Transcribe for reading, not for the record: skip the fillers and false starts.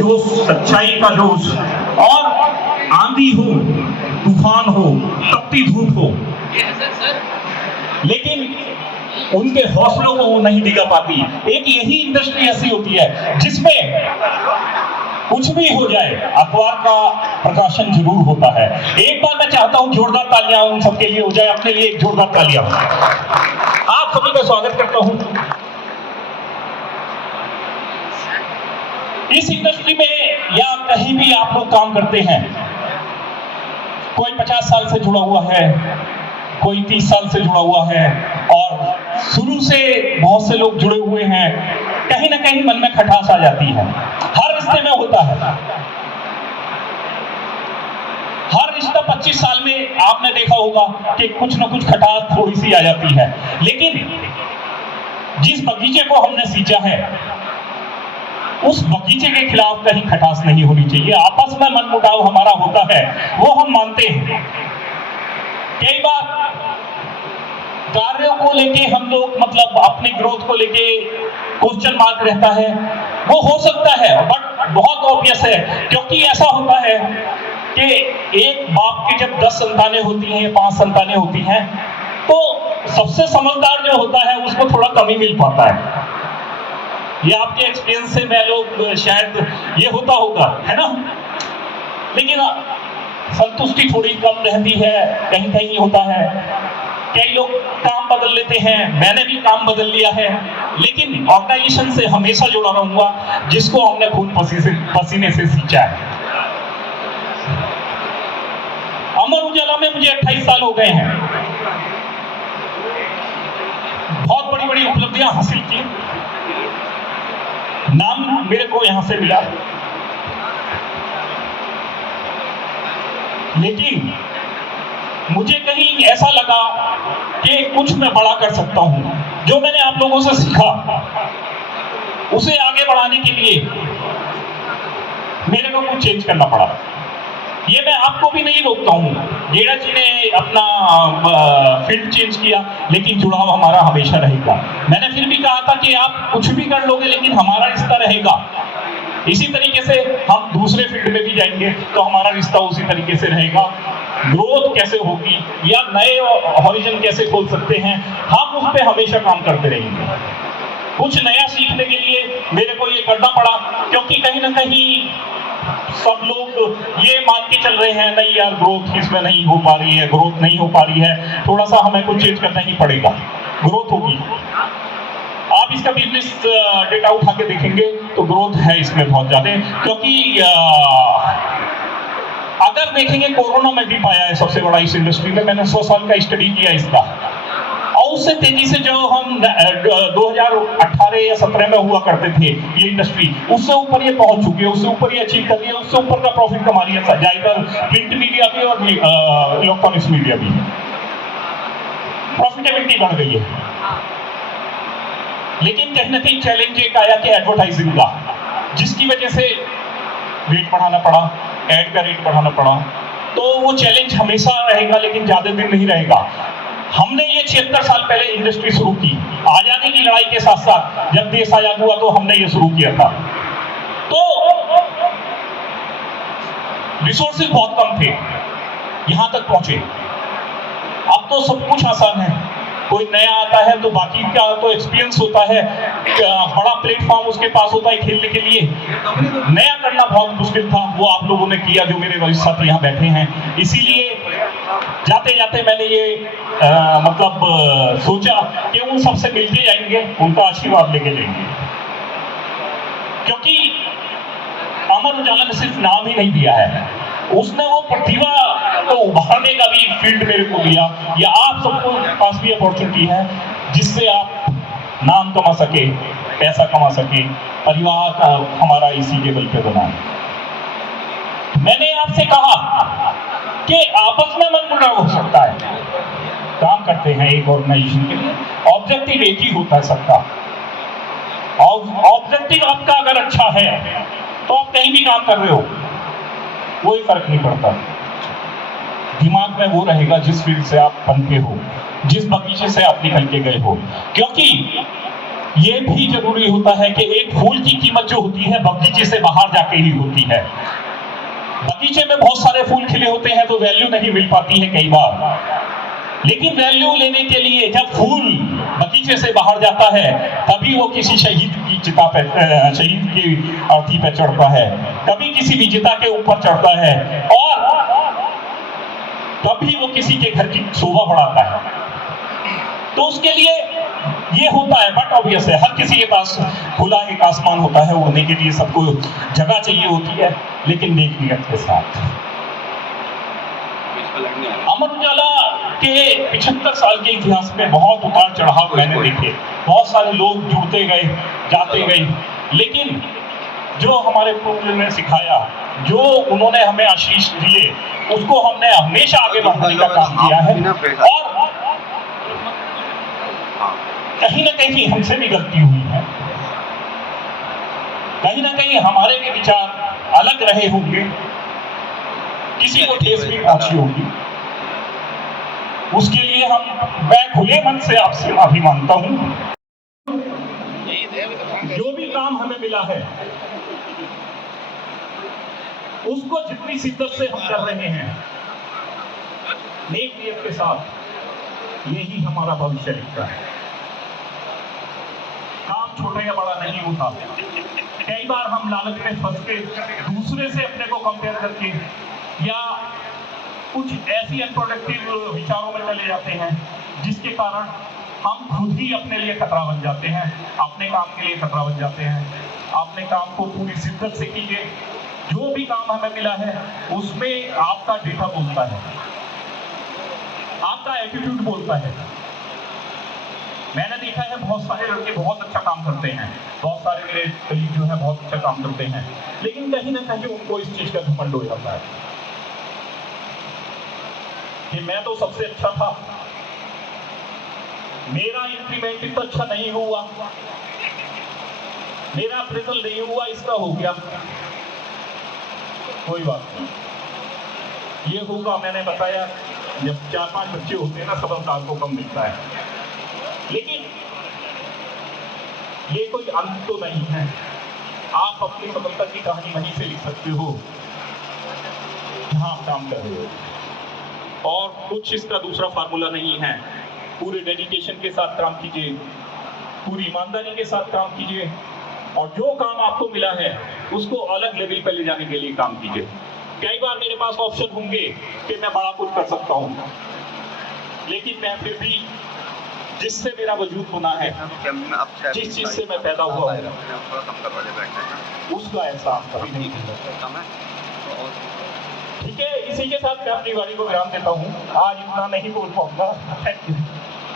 जोश, सच्चाई का जोश, और आंधी हो, तूफान हो, तपती धूप हो, लेकिन उनके हौसलों को वो नहीं दिखा पाती। एक यही इंडस्ट्री ऐसी होती है जिसमें कुछ भी हो जाए अखबार का प्रकाशन जरूर होता है। एक बार मैं चाहता हूं जोरदार तालियां उन सबके लिए हो जाए, अपने लिए एक जोरदार तालियां। आप सभी का स्वागत करता हूं। इस इंडस्ट्री में या कहीं भी आप लोग काम करते हैं, कोई 50 साल से जुड़ा हुआ है, कोई 30 साल से जुड़ा हुआ है, और शुरू से बहुत से लोग जुड़े हुए हैं। कहीं ना कहीं मन में खटास आ जाती है, हर रिश्ते में होता है। हर रिश्ता 25 साल में आपने देखा होगा कि कुछ ना कुछ खटास थोड़ी सी आ जाती है। लेकिन जिस बगीचे को हमने सींचा है, उस बगीचे के खिलाफ कहीं खटास नहीं होनी चाहिए। आपस में मनमुटाव हमारा होता है, वो हम मानते हैं। कई बार कार्यों को लेके हम लोग मतलब अपनी ग्रोथ को लेके क्वेश्चन मार्क रहता है, वो हो सकता है, बट बहुत ऑब्वियस है। क्योंकि ऐसा होता है कि एक बाप के जब 10 संतानें होती हैं, 5 संतानें होती हैं, तो सबसे समझदार जो होता है उसको थोड़ा कम ही मिल पाता है। ये आपके एक्सपीरियंस से मैं लोग शायद ये होता होगा, है ना। लेकिन संतुष्टि थोड़ी कम रहती है, कहीं कहीं होता है। कई लोग काम बदल लेते हैं, मैंने भी काम बदल लिया है, लेकिन ऑर्गेनाइजेशन से हमेशा जुड़ा रहूंगा जिसको हमने खून पसीने से सींचा है। अमर उजाला में मुझे 28 साल हो गए हैं। बहुत बड़ी बड़ी उपलब्धियां हासिल की, नाम मेरे को यहां से मिला, लेकिन मुझे कहीं ऐसा लगा कि कुछ मैं बड़ा कर सकता हूं। जो मैंने आप लोगों से सीखा उसे आगे बढ़ाने के लिए मेरे को कुछ चेंज करना पड़ा। ये मैं आपको भी नहीं रोकता हूं, नीरज जी ने अपना फील्ड चेंज किया, लेकिन जुड़ाव हमारा हमेशा रहेगा। मैंने फिर भी कहा था कि आप कुछ भी कर लोगे, लेकिन हमारा रिश्ता रहेगा। इसी तरीके से हम दूसरे फील्ड में भी जाएंगे तो हमारा रिश्ता उसी तरीके से रहेगा। ग्रोथ कैसे होगी या नए हॉरिजन कैसे खोल सकते हैं, हम उस पर हमेशा काम करते रहेंगे। कुछ नया सीखने के लिए मेरे को ये करना पड़ा, क्योंकि कहीं ना कहीं सब लोग ये मान के चल रहे हैं, नहीं यार ग्रोथ इसमें नहीं हो पा रही है, ग्रोथ नहीं हो पा रही है, थोड़ा सा हमें कुछ चेंज करना ही पड़ेगा, ग्रोथ होगी। आप इसका बिजनेस डेटा उठा के देखेंगे तो ग्रोथ है इसमें बहुत ज्यादा। क्योंकि अगर देखेंगे कोरोना में डिप आया है सबसे बड़ा इस इंडस्ट्री में। मैंने 100 साल का स्टडी किया इसका, और उससे तेजी से जो हम 2018 या 17 में हुआ करते थे ये इंडस्ट्री, उससे ऊपर ये पहुंच चुकी है, उससे ऊपर ये अचीव कर रही है, उससे ऊपर का प्रॉफिट कमा रही है, ज्यादातर प्रिंट मीडिया भी और इलेक्ट्रॉनिक्स मीडिया भी। प्रॉफिटेबिलिटी बढ़ गई है, लेकिन कहीं ना कहीं चैलेंज एक आया कि एडवर्टाइजिंग का, जिसकी वजह से रेट बढ़ाना पड़ा, एड का रेट बढ़ाना पड़ा। तो वो चैलेंज हमेशा रहेगा, लेकिन ज्यादा दिन नहीं रहेगा। हमने ये 76 साल पहले इंडस्ट्री शुरू की, आजादी की लड़ाई के साथ साथ। जब देश आजाद हुआ तो हमने ये शुरू किया था, तो रिसोर्सेज बहुत कम थे, यहां तक पहुंचे। अब तो सब कुछ आसान है, कोई नया आता है तो बाकी का तो एक्सपीरियंस होता है, बड़ा प्लेटफॉर्म उसके पास होता है खेलने के लिए। नया करना बहुत मुश्किल था, वो आप लोगों ने किया जो मेरे वरिष्ठ साथी यहाँ बैठे हैं। इसीलिए जाते जाते मैंने ये सोचा कि उन सबसे मिलके जाएंगे, उनका आशीर्वाद लेके जाएंगे। क्योंकि अमर उजाला ने सिर्फ नाम ही नहीं दिया है, उसने वो प्रतिभा को उभारने का भी फील्ड मेरे को दिया। या आप सबको पास भी अपॉर्चुनिटी है जिससे आप नाम कमा सके, पैसा कमा सके, परिवार का हमारा इसी लेवल पे बना। मैंने आपसे कहा कि आपस में मनमुटाव हो सकता है, काम करते हैं एक ऑर्गेनाइजेशन के लिए, ऑब्जेक्टिव एक ही होता है सबका। ऑब्जेक्टिव आपका अगर अच्छा है तो आप कहीं भी काम कर रहे हो, कोई फर्क नहीं पड़ता। दिमाग में वो रहेगा जिस फील्ड से आप बनते हो, जिस बगीचे से आप निकल के गए हो। क्योंकि ये भी जरूरी होता है कि एक फूल की कीमत जो होती है बगीचे से बाहर जाके ही होती है। बगीचे में बहुत सारे फूल खिले होते हैं तो वैल्यू नहीं मिल पाती है कई बार, लेकिन वैल्यू लेने के लिए जब फूल बगीचे से बाहर जाता है तभी वो किसी शहीद की चिता पे, शहीद की अर्थी पे चढ़ता है, कभी किसी विजेता के ऊपर चढ़ता है और कभी वो किसी के घर की शोभा बढ़ाता है। तो उसके लिए ये होता है, बट ऑब्वियस है हर किसी के पास खुला एक आसमान होता है, उड़ने के लिए सबको जगह चाहिए होती है, लेकिन नेकियत के साथ। अमर उजाला के 75 साल के इतिहास में बहुत उतार चढ़ाव मैंने देखे, बहुत सारे लोग जुड़ते गए जाते गए, लेकिन जो हमारे पूर्वजों ने सिखाया, जो उन्होंने हमें आशीष दिए, उसको हमने हमेशा आगे बढ़ाने का काम किया है। और कहीं ना कहीं हमसे भी गलती हुई है, कहीं ना कहीं हमारे भी विचार अलग रहे होंगे, किसी को ठेस भी पहुंची होगी, उसके लिए मैं खुले मन से आपसे माफी मांगता हूं। जो भी काम हमें मिला है उसको जितनी शिद्दत से हम कर रहे हैं, नेक नियत के साथ, यही हमारा भविष्य लिखता है। काम छोटा या बड़ा नहीं होता। कई बार हम लालच में फंस के दूसरे से अपने को कंपेयर करके या कुछ ऐसी अनप्रोडक्टिव विचारों में चले जाते हैं जिसके कारण हम खुद ही अपने लिए खतरा बन जाते हैं, अपने काम के लिए खतरा बन जाते हैं। अपने काम को पूरी शिद्दत से कीजिए। जो भी काम हमें मिला है उसमें आपका डेटा बोलता है, आपका एटीट्यूड बोलता है। मैंने देखा है बहुत सारे लड़के बहुत अच्छा काम करते हैं, बहुत सारे मेरे कलीग जो है बहुत अच्छा काम करते हैं, लेकिन कहीं ना कहीं उनको इस चीज का घमंड हो जाता है कि मैं तो सबसे अच्छा था, मेरा इंक्रीमेंट इतना अच्छा नहीं हुआ, मेरा अप्रेजल नहीं हुआ, इसका हो गया। कोई बात नहीं, ये होगा। मैंने बताया जब 4-5 बच्चे होते हैं ना, सबलकार को कम मिलता है, लेकिन ये कोई अंत तो नहीं है। आप अपनी सफलता की कहानी वहीं से लिख सकते हो जहां आप काम कर रहे हो, और कुछ इसका दूसरा फार्मूला नहीं है। पूरे डेडिकेशन के साथ काम कीजिए, पूरी ईमानदारी के साथ काम कीजिए, और जो काम आपको मिला है उसको अलग लेवल पर ले जाने के लिए काम कीजिए। कई बार मेरे पास ऑप्शन होंगे कि मैं बड़ा कुछ कर सकता हूं, लेकिन मैं फिर भी जिससे मेरा वजूद होना है, जिस चीज से मैं पैदा हुआ हूं, उसका एहसास कभी नहीं कर सकता। ठीक है, इसी के साथ मैं अपनी वाणी को विराम देता हूं। आज इतना नहीं बोल पाऊंगा। Thank you.